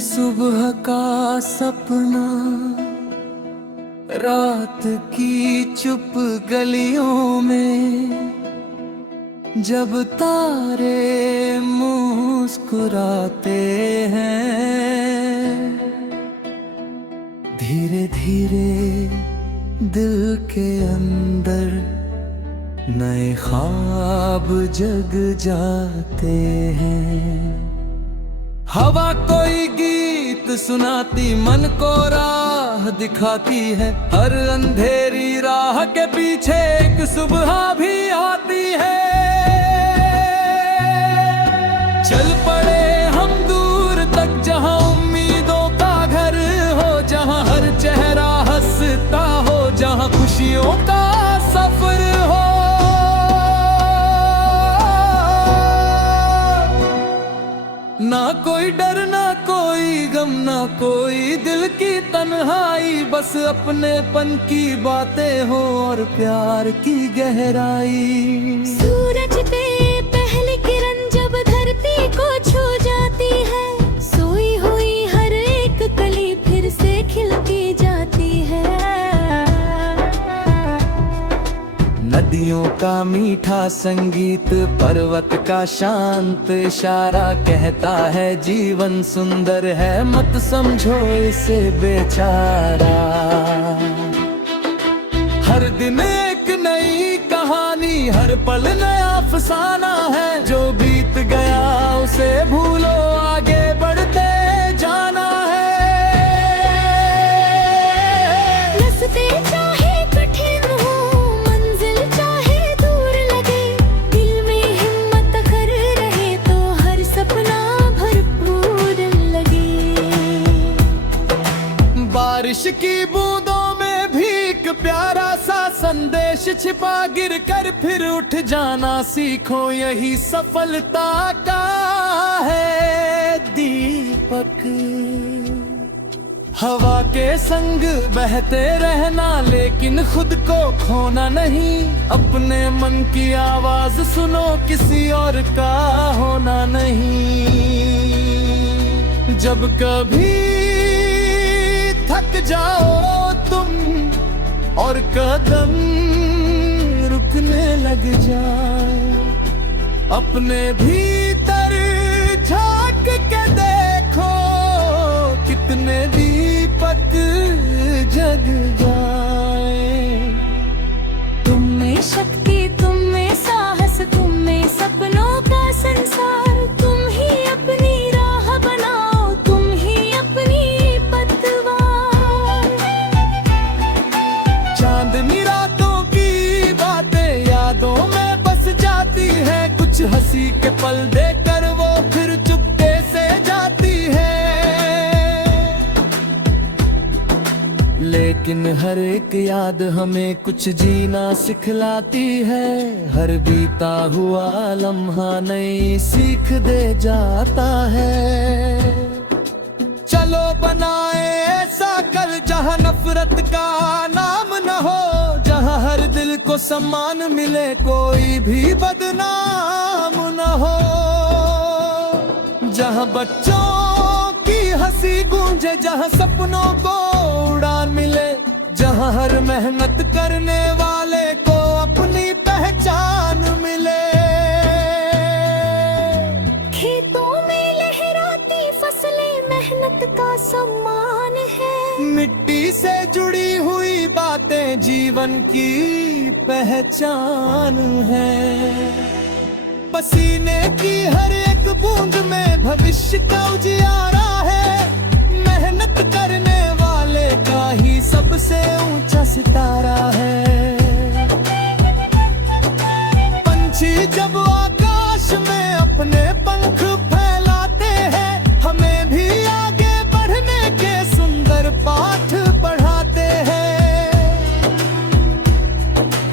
सुबह का सपना, रात की चुप गलियों में, जब तारे मुस्कुराते हैं, धीरे धीरे दिल के अंदर नए ख्वाब जग जाते हैं। हवा कोई गीत सुनाती, मन को राह दिखाती है, हर अंधेरी राह के पीछे एक सुबह भी आती है। चल पड़े हम दूर तक, जहां उम्मीदों का घर हो, जहां हर चेहरा हंसता हो, जहां खुशियों का सफर हो। ना कोई डर, ना कोई गम, ना कोई दिल की तन्हाई, बस अपनेपन की बातें हो और प्यार की गहराई। सूरज पे पहली किरण जब धरती को छू जाती है, सोई हुई हर एक कली फिर से खिलती जाती है। नदियों का मीठा संगीत, पर्वत का शांत इशारा कहता है जीवन सुंदर है, मत समझो इसे बेचारा। हर दिन एक नई कहानी, हर पल नया अफसाना है, जो बीत गया उसे भूलो, आगे बढ़ते जाना है। रास्ते चाहे कठिन हो, मंजिल चाहे दूर लगे, दिल में हिम्मत कर रहे तो हर सपना भरपूर लगे। बारिश की बूंदों में भी एक प्यारा सा संदेश छिपा, गिर कर फिर उठ जाना सीखो, यही सफलता का है दीपक। हवा के संग बहते रहना, लेकिन खुद को खोना नहीं, अपने मन की आवाज सुनो, किसी और का होना नहीं। जब कभी थक जाओ तुम और कदम रुकने लग जाए, अपने भीतर झांक के देखो, कितने दीपक जग जाए। तुम में शक्ति, तुम में साहस, तुम में सपनों का संसार, तुम ही अपनी राह बनाओ, तुम ही अपनी पतवार। चांदनी रातों की बातें यादों में बस जाती है, कुछ हंसी के पल देकर वो फिर चुपके से जाती है। लेकिन हर एक याद हमें कुछ जीना सिखलाती है, हर बीता हुआ लम्हा नई सीख दे जाता है। चलो बनाए ऐसा कल, जहां नफरत का नाम न हो, जहां हर दिल को सम्मान मिले, कोई भी बदनाम न हो। जहां बच्चों की हंसी गूंजे, जहां सपनों को उड़ान मिले, जहां हर मेहनत करने वाले को अपनी पहचान मिले। खेतों में लहराती फसलें मेहनत का सम्मान है, मिट्टी से जुड़ी हुई बातें जीवन की पहचान है। पसीने की हर एक बूंद में भविष्य का उजियारा है, मेहनत करने वाले का ही सबसे ऊंचा सितारा है। पंछी जब आकाश में अपने पंख फैलाते हैं, हमें भी आगे बढ़ने के सुंदर पाठ पढ़ाते हैं।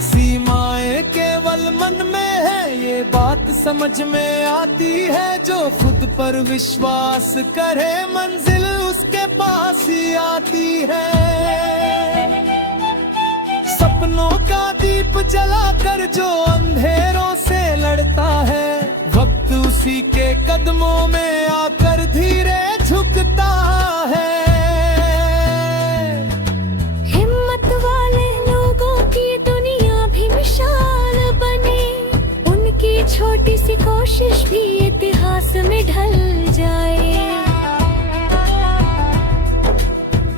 सीमाएं केवल मन में है, ये बात समझ में आती है, जो खुद पर विश्वास करे मंजिल उसके पास ही आती है। सपनों का दीप जलाकर जो अंधेरों से लड़ता है, वक्त उसी के कदमों में आकर धीरे झुकता छोटी सी कोशिश भी इतिहास में ढल जाए।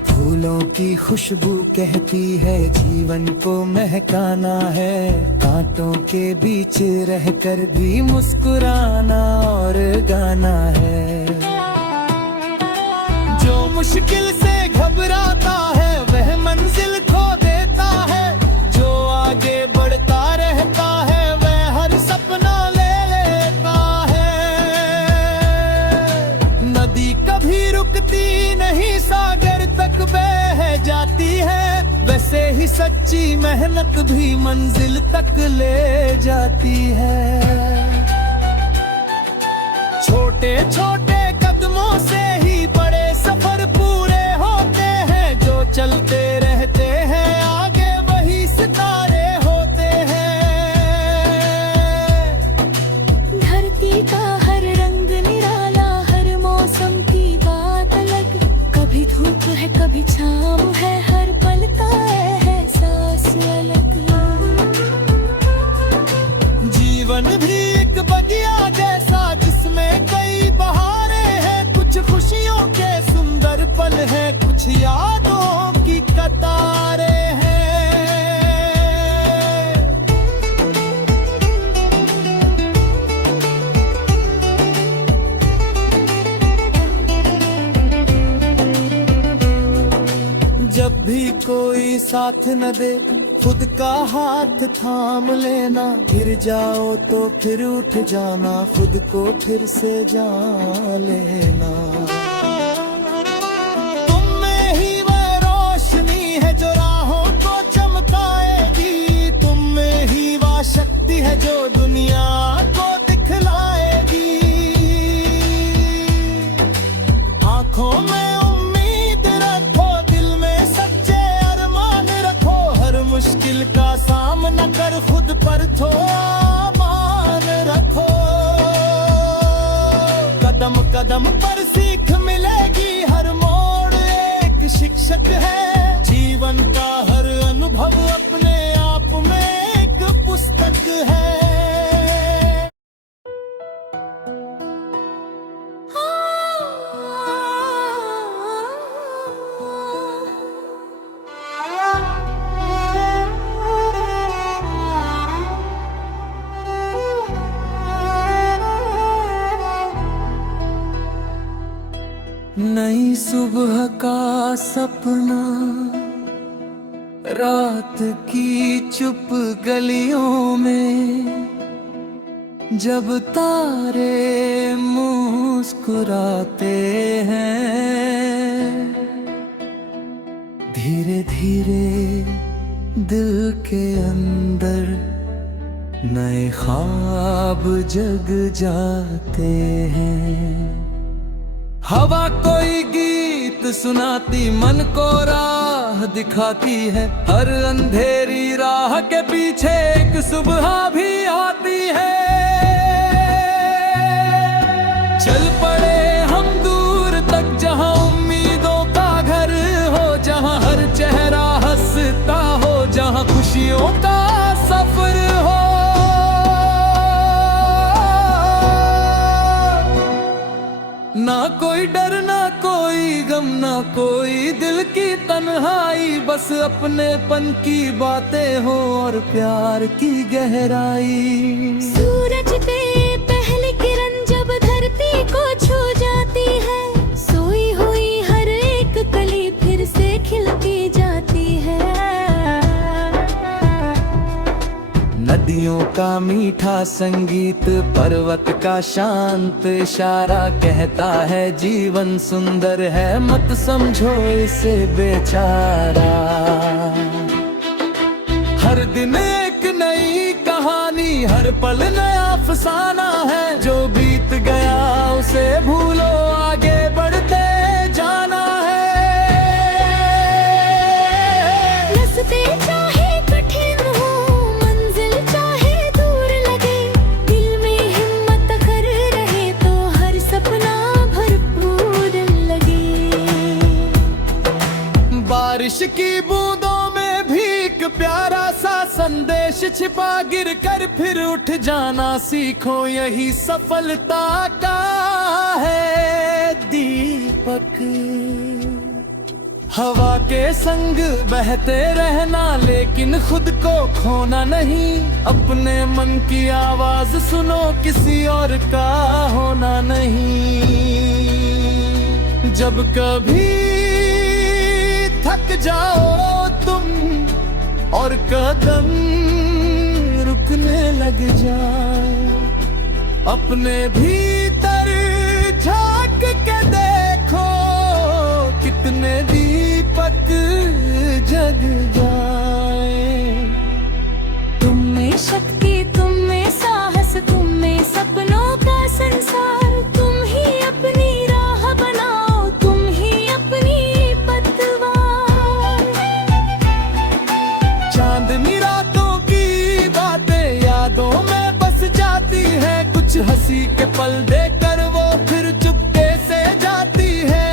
फूलों की खुशबू कहती है जीवन को महकाना है, कांटों के बीच रहकर भी मुस्कुराना और गाना है। जो मुश्किल से घबराता है वह मंजिल खो देता है, जो आगे बढ़ता रहता है वह हर सपना ले लेता है। नदी कभी रुकती नहीं, सागर तक बह जाती है, वैसे ही सच्ची मेहनत भी मंजिल तक ले जाती है। छोटे छोटे कदमों से ही बड़े सफर पूरे होते हैं, जो चलते रहते हैं आगे वही सितारे होते हैं। धरती का हर रंग निराला, हर मौसम की बात अलग, कभी धूप है कभी छाँव है, हर पल का एहसास अलग। जीवन भी एक बगिया जैसा जिसमें कई बहारें हैं, कुछ खुशियों के सुंदर पल हैं, कुछ यादों की कतारें हैं। जब भी कोई साथ न दे खुद का हाथ थाम लेना, गिर जाओ तो फिर उठ जाना, खुद को फिर से जान लेना। तुम में ही वह रोशनी है जो राहों को चमकाएगी, तुम में ही वह शक्ति है जो दुनिया को दिखलाएगी। आंखों में उम्मीद रखो, दिल में सच्चे अरमान रखो, हर मुश्किल का सामना कर खुद पर थोड़ा मान रखो। कदम कदम पर सीख मिलेगी, हर मोड़ एक शिक्षक है, जीवन का हर अनुभव अपने आप में एक पुस्तक है। नई सुबह का सपना, रात की चुप गलियों में, जब तारे मुस्कुराते हैं, धीरे धीरे दिल के अंदर नए ख्वाब जग जाते हैं। हवा कोई गीत सुनाती, मन को राह दिखाती है, हर अंधेरी राह के पीछे एक सुबह भी आती है। चल पड़े हम दूर तक जहां उम्मीदों का घर हो, जहां हर चेहरा हंसता हो, जहां खुशियों का सफर हो। ना कोई डर ना कोई गम, ना कोई दिल की तन्हाई, बस अपनेपन की बातें हो और प्यार की गहराई। सूरज पे पहली किरण जब धरती को छू जाती है, सोई हुई हर एक कली फिर से खिलती जाती है। नदियों का मीठा संगीत, पर्वत का शांत इशारा कहता है जीवन सुंदर है, मत समझो इसे बेचारा। हर दिन एक नई कहानी, हर पल नया अफसाना है, जो बीत गया उसे भूलो, आगे बढ़ते जाना है। रास्ते चाहे कठिन हो, मंजिल चाहे दूर लगे, दिल में हिम्मत अगर रहे तो हर सपना भरपूर लगे। बारिश की बूंदों में भी एक प्यारा सा संदेश लक्ष्य छिपा गिर कर फिर उठ जाना सीखो, यही सफलता का है दीपक। हवा के संग बहते रहना लेकिन खुद को खोना नहीं, अपने मन की आवाज सुनो किसी और का होना नहीं। जब कभी थक जाओ तुम और कदम रुकने लग जाए, अपने भीतर झांक के देखो कितने दीपक जग जाए। तुम में शक्ति, तुम में साहस, तुम में सपनों का संसार, तुम ही अपनी राह बनाओ, तुम ही अपनी पतवार। चांदनी रातों की बातें यादों में बस जाती है, कुछ हंसी के पल देकर वो फिर चुपके से जाती है।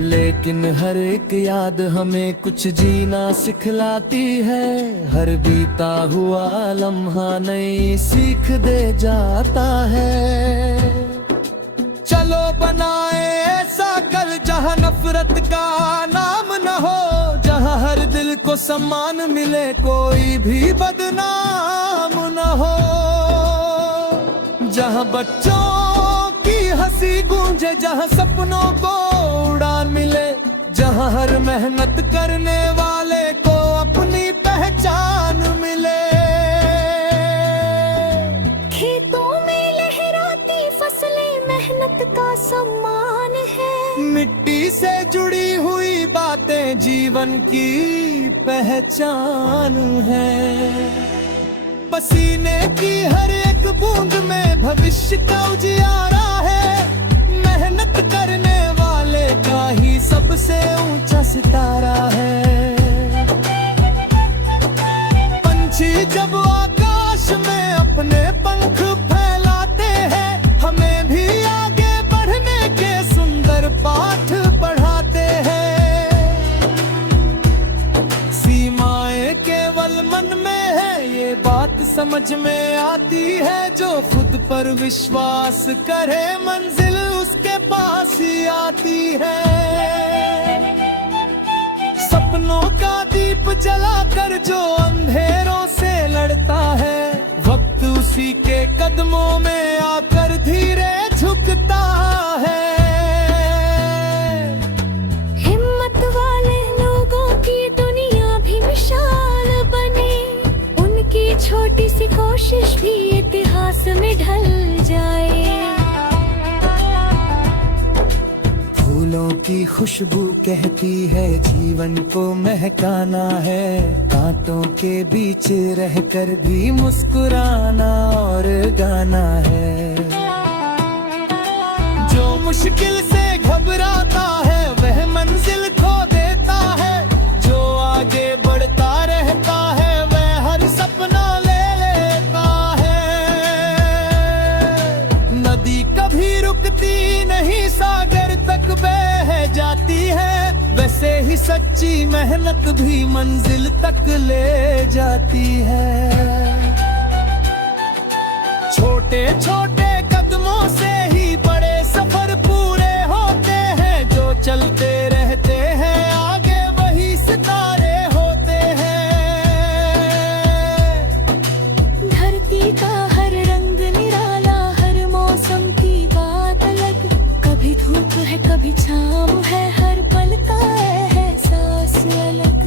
लेकिन हर एक याद हमें कुछ जीना सिखलाती है, हर बीता हुआ लम्हा नई सीख दे जाता है। चलो बनाए ऐसा कल जहां नफरत का नाम न हो, जहां हर दिल को सम्मान मिले, कोई भी बदनाम न हो। जहां बच्चों की हंसी गूंजे, जहां सपनों को उड़ान मिले, जहां हर मेहनत करने वाले को अपनी पहचान मिले। खेतों में लहराती फसलें मेहनत का सम्मान है, मिट्टी से जुड़ी हुई बातें जीवन की पहचान है। पसीने की हर एक बूंद में भविष्य का उजियारा है, मेहनत करने वाले का ही सबसे ऊंचा सितारा है। पंछी जब आकाश में अपने पंख फैलाते हैं, हमें भी आगे बढ़ने के सुंदर पाठ पढ़ाते हैं। सीमाएं केवल मन में है, ये बात समझ में आती है, जो खुद पर विश्वास करे मंजिल उसके पास ही आती है। सपनों का दीप जलाकर जो अंधेरों से लड़ता है, वक्त उसी के कदमों में आकर धीरे झुकता है। हिम्मत वाले लोगों की दुनिया भी मिसाल बने, उनकी छोटी सी कोशिश भी इतिहास में ढल जाए। फूलों की खुशबू कहती है जीवन को महकाना है, कांटों के बीच रहकर भी मुस्कुराना और गाना है। जो मुश्किल से घबराता है वह मंजिल खो देता है, जो आगे बढ़ता रहता है वह हर सपना ले लेता है। नदी कभी रुकती नहीं, सागर तक बह जाती है, वैसे ही सच्ची मेहनत भी मंजिल तक ले जाती है। छोटे छोटे कदमों से ही बड़े सफर पूरे होते हैं, जो चलते रहते हैं आगे वही सितारे होते हैं। धरती का हर रंग निराला, हर मौसम की बात अलग, कभी धूप है कभी छाँव है, हर पल का एहसास अलग।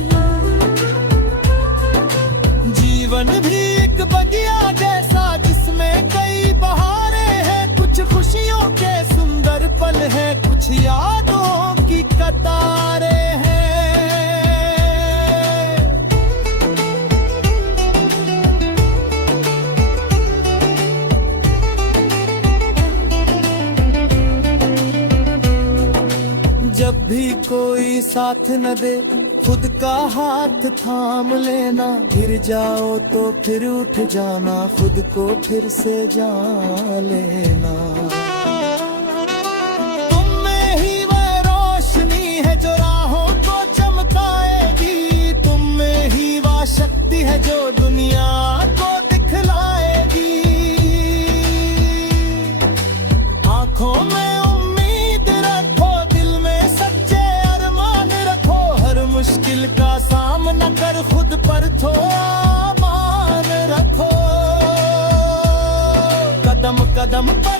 जीवन भी एक बगिया जैसा जिसमें कई बहारें हैं, कुछ खुशियों के सुंदर पल हैं, कुछ यादों की कतारें हैं। जब भी कोई साथ न दे, खुद का हाथ थाम लेना, गिर जाओ तो फिर उठ जाना, खुद को फिर से जान लेना। तुम में ही वह रोशनी है जो राहों को चमकाएगी, तुम कर खुद पर थोड़ा मान रखो, कदम कदम पर